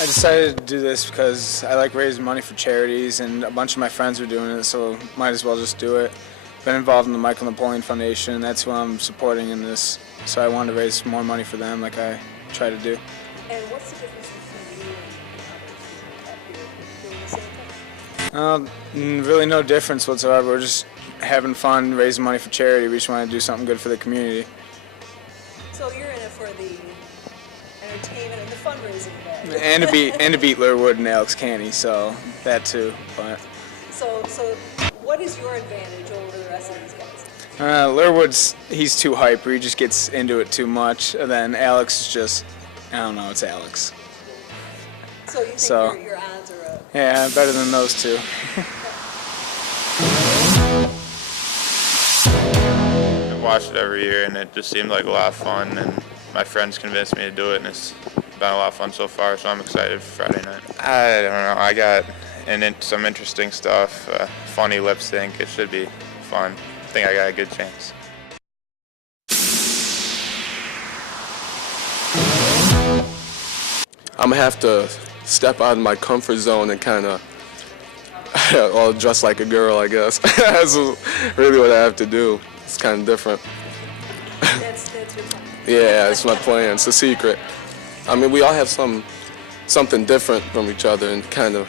I decided to do this because I like raising money for charities, and a bunch of my friends were doing it, so might as well just do it. Been involved in the Michael Napoleon Foundation, and that's who I'm supporting in this, so I wanted to raise more money for them like I try to do. And what's the difference between you and others doing the same thing? Really no difference whatsoever. We're just having fun, raising money for charity. We just want to do something good for the community. So you're in it for the entertainment and the fundraising of that. And to beat Learwood and Alex Canny, so that too. But So what is your advantage over the rest of these guys? Learwood's, he's too hyper. He just gets into it too much. And then Alex is just, I don't know, it's Alex. So you think your odds are up? Yeah, better than those two. I watch it every year, and it just seemed like a lot of fun, and my friends convinced me to do it, and it's been a lot of fun so far, so I'm excited for Friday night. I don't know, I got some interesting stuff, funny lip sync. It should be fun. I think I got a good chance. I'm gonna have to step out of my comfort zone and kind of all dress like a girl, I guess. That's really what I have to do. It's kind of different. That's your plan. Yeah, it's my plan. It's a secret. I mean, we all have something different from each other, and kind of,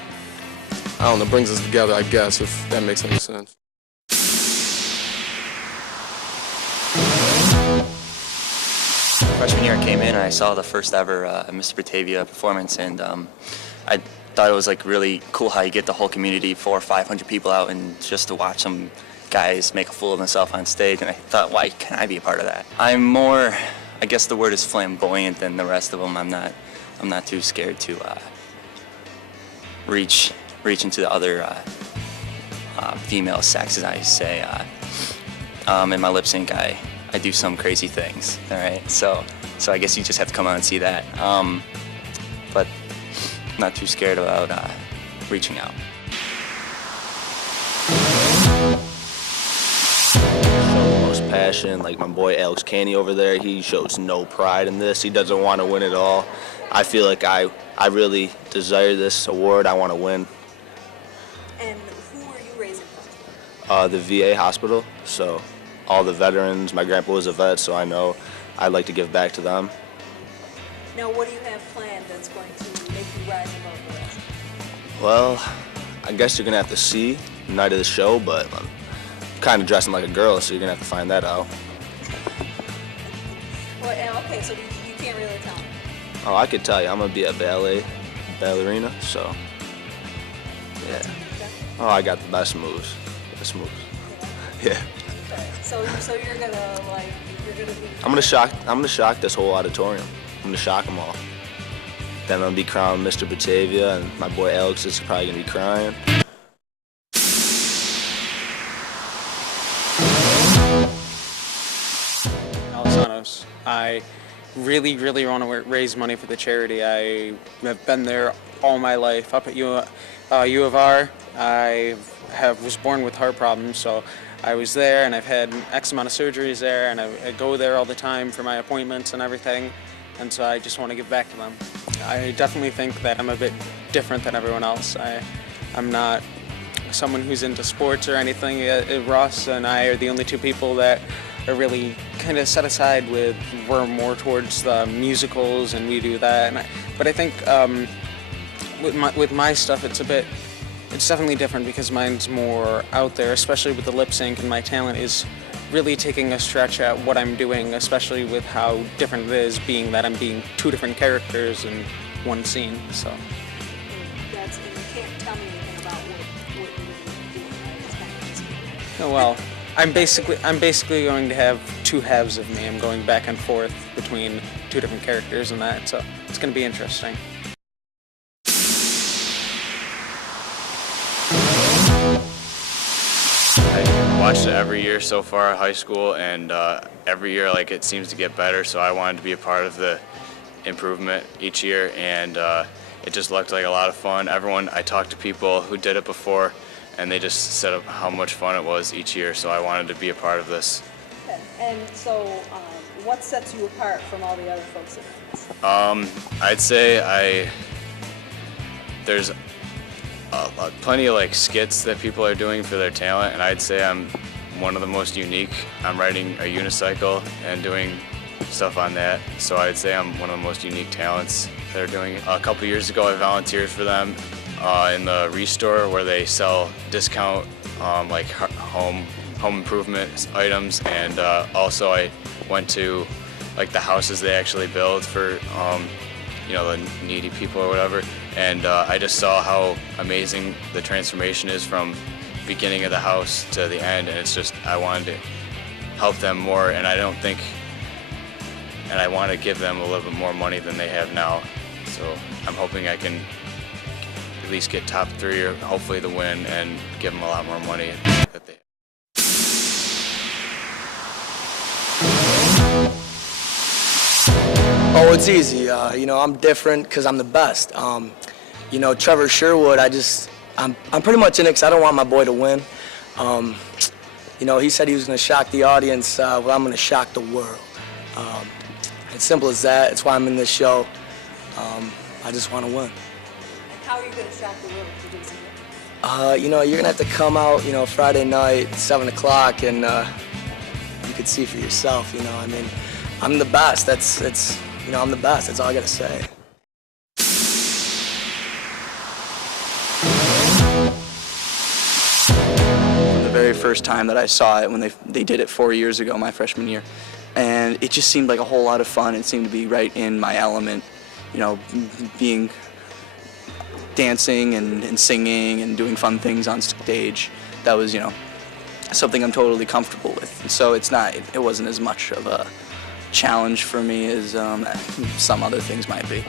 I don't know, brings us together, I guess, if that makes any sense. Freshman year I came in and I saw the first ever Mr. Batavia performance, and I thought it was like really cool how you get the whole community, 400 or 500 people out, and just to watch some guys make a fool of themselves on stage, and I thought, why can't I be a part of that? I'm more, I guess the word is flamboyant than the rest of them. I'm not too scared to reach into the other female sex, as I say. In my lip sync, I do some crazy things, all right? So I guess you just have to come out and see that. But I'm not too scared about reaching out. Show the most passion, like my boy Alex Canny over there, he shows no pride in this. He doesn't want to win at all. I feel like I really desire this award. I want to win. And who are you raising for? The VA hospital, so all the veterans. My grandpa was a vet, so I know I'd like to give back to them. Now, what do you have planned that's going to make you rise above the rest? Well, I guess you're going to have to see the night of the show, but I'm kind of dressing like a girl, so you're going to have to find that out. Well, okay, so you can't really tell me. Oh, I could tell you, I'm going to be a ballerina, so yeah. Oh, I got the best moves. Best moves. Yeah. So you're gonna be. I'm gonna shock this whole auditorium. I'm gonna shock them all. Then I'm gonna be crowned Mr. Batavia, and my boy Alex is probably gonna be crying. Alex, I really want to raise money for the charity. I have been there all my life. Up at U of R, I was born with heart problems, so I was there, and I've had X amount of surgeries there, and I go there all the time for my appointments and everything, and so I just want to give back to them. I definitely think that I'm a bit different than everyone else. I'm not someone who's into sports or anything. Ross and I are the only two people that are really kind of set aside we're more towards the musicals, and we do that. But I think with my stuff, it's definitely different because mine's more out there, especially with the lip sync, and my talent is really taking a stretch at what I'm doing, especially with how different it is, being that I'm being two different characters in one scene. So. And you can't tell me anything about what you're doing, right? It's kind of easy. Oh, well, I'm basically going to have two halves of me. I'm going back and forth between two different characters and that, so it's going to be interesting. I watched it every year so far at high school, and every year it seems to get better, so I wanted to be a part of the improvement each year, and it just looked like a lot of fun. I talked to people who did it before, and they just said how much fun it was each year, so I wanted to be a part of this. Okay. And so what sets you apart from all the other folks in this? I'd say there's plenty of like skits that people are doing for their talent, and I'd say I'm one of the most unique. I'm riding a unicycle and doing stuff on that, so I'd say I'm one of the most unique talents that are doing it. A couple years ago, I volunteered for them in the Restore, where they sell discount like home improvement items, and also I went to like the houses they actually build for you know, the needy people or whatever, and I just saw how amazing the transformation is from beginning of the house to the end, and it's just, I wanted to help them more, and I want to give them a little bit more money than they have now, so I'm hoping I can at least get top 3 or hopefully the win and give them a lot more money that they have. Oh, it's easy. You know, I'm different because I'm the best. You know, Trevor Sherwood, I'm pretty much in it because I don't want my boy to win. You know, he said he was going to shock the audience. Well, I'm going to shock the world. It's simple as that. It's why I'm in this show. I just want to win. How are you going to shock the world if you do something? You know, you're going to have to come out, you know, Friday night, 7 o'clock, and you could see for yourself, you know. I mean, I'm the best. You know, I'm the best. That's all I got to say. The very first time that I saw it, when they did it 4 years ago, my freshman year, and it just seemed like a whole lot of fun. It seemed to be right in my element, you know, dancing and singing and doing fun things on stage. That was, you know, something I'm totally comfortable with. And so it wasn't as much of a challenge for me as some other things might be.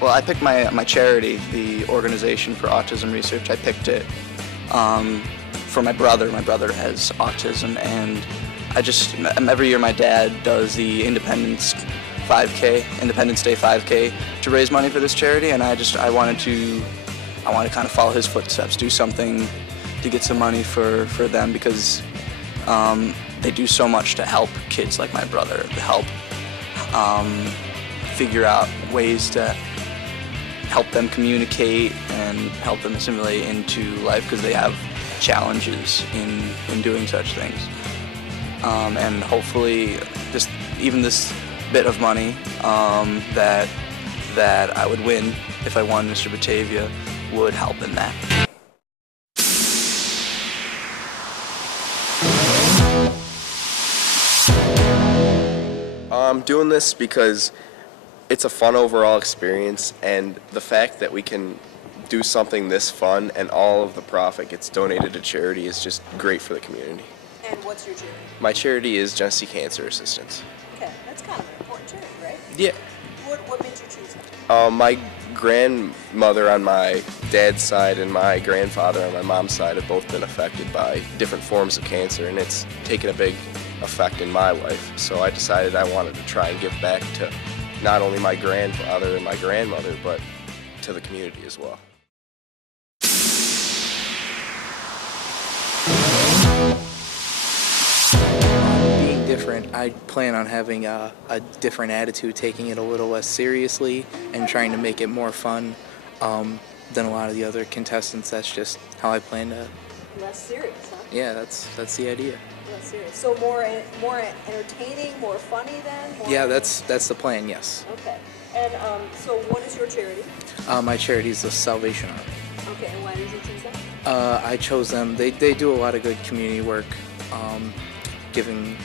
Well, I picked my charity, the Organization for Autism Research. I picked it for my brother. My brother has autism, and every year my dad does the Independence Day 5K to raise money for this charity, and I wanted to kind of follow his footsteps, do something to get some money for them, because they do so much to help kids like my brother, to help figure out ways to help them communicate and help them assimilate into life, because they have challenges in doing such things. And hopefully even this bit of money that I would win if I won Mr. Batavia would help in that. I'm doing this because it's a fun overall experience, and the fact that we can do something this fun and all of the profit gets donated to charity is just great for the community. And what's your charity? My charity is Genesee Cancer Assistance. Okay, that's kind of an important charity, right? Yeah. What made you choose that? My grandmother on my dad's side and my grandfather on my mom's side have both been affected by different forms of cancer, and it's taken a big effect in my life. So I decided I wanted to try and give back to not only my grandfather and my grandmother, but to the community as well. Being different, I plan on having a different attitude, taking it a little less seriously and trying to make it more fun than a lot of the other contestants. That's just how I plan to. Less serious, huh? Yeah, that's the idea. Less serious. So more entertaining, more funny then? Yeah, that's the plan, yes. Okay. And so what is your charity? My charity is the Salvation Army. Okay, and why did you choose that? I chose them. They do a lot of good community work, giving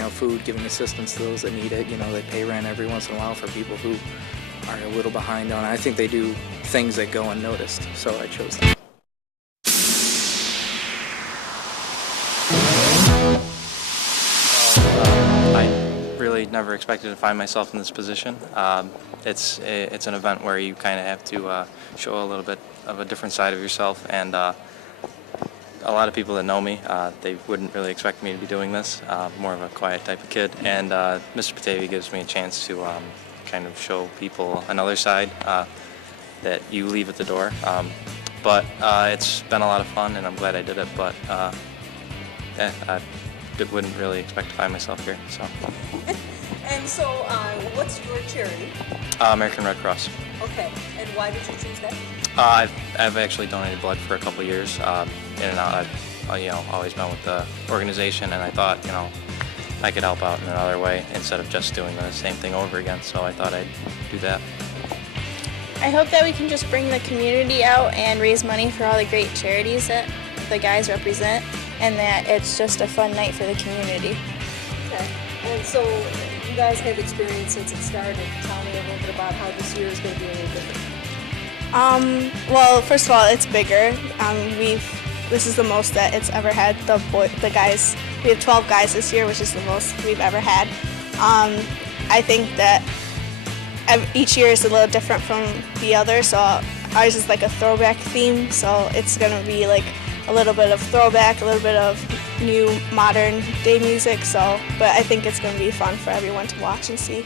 out food, giving assistance to those that need it. You know, they pay rent every once in a while for people who are a little behind on it. I think they do things that go unnoticed, so I chose them. I really never expected to find myself in this position. It's an event where you kind of have to show a little bit of a different side of yourself, and a lot of people that know me, they wouldn't really expect me to be doing this. More of a quiet type of kid, and Mr. Batavia gives me a chance to kind of show people another side that you leave at the door. But it's been a lot of fun, and I'm glad I did it. But yeah, wouldn't really expect to find myself here. So, And so, what's your charity? American Red Cross. Okay, and why did you choose that? I've actually donated blood for a couple of years, in and out. I've always been with the organization, and I thought I could help out in another way instead of just doing the same thing over again. So I thought I'd do that. I hope that we can just bring the community out and raise money for all the great charities that the guys represent, and that it's just a fun night for the community. Okay, and so you guys have experience since it started. Tell me a little bit about how this year is going to be a little different. Well, first of all, it's bigger. This is the most that it's ever had. The guys, we have 12 guys this year, which is the most we've ever had. I think that each year is a little different from the other, so ours is like a throwback theme, so it's going to be like a little bit of throwback, a little bit of new modern day music, but I think it's going to be fun for everyone to watch and see.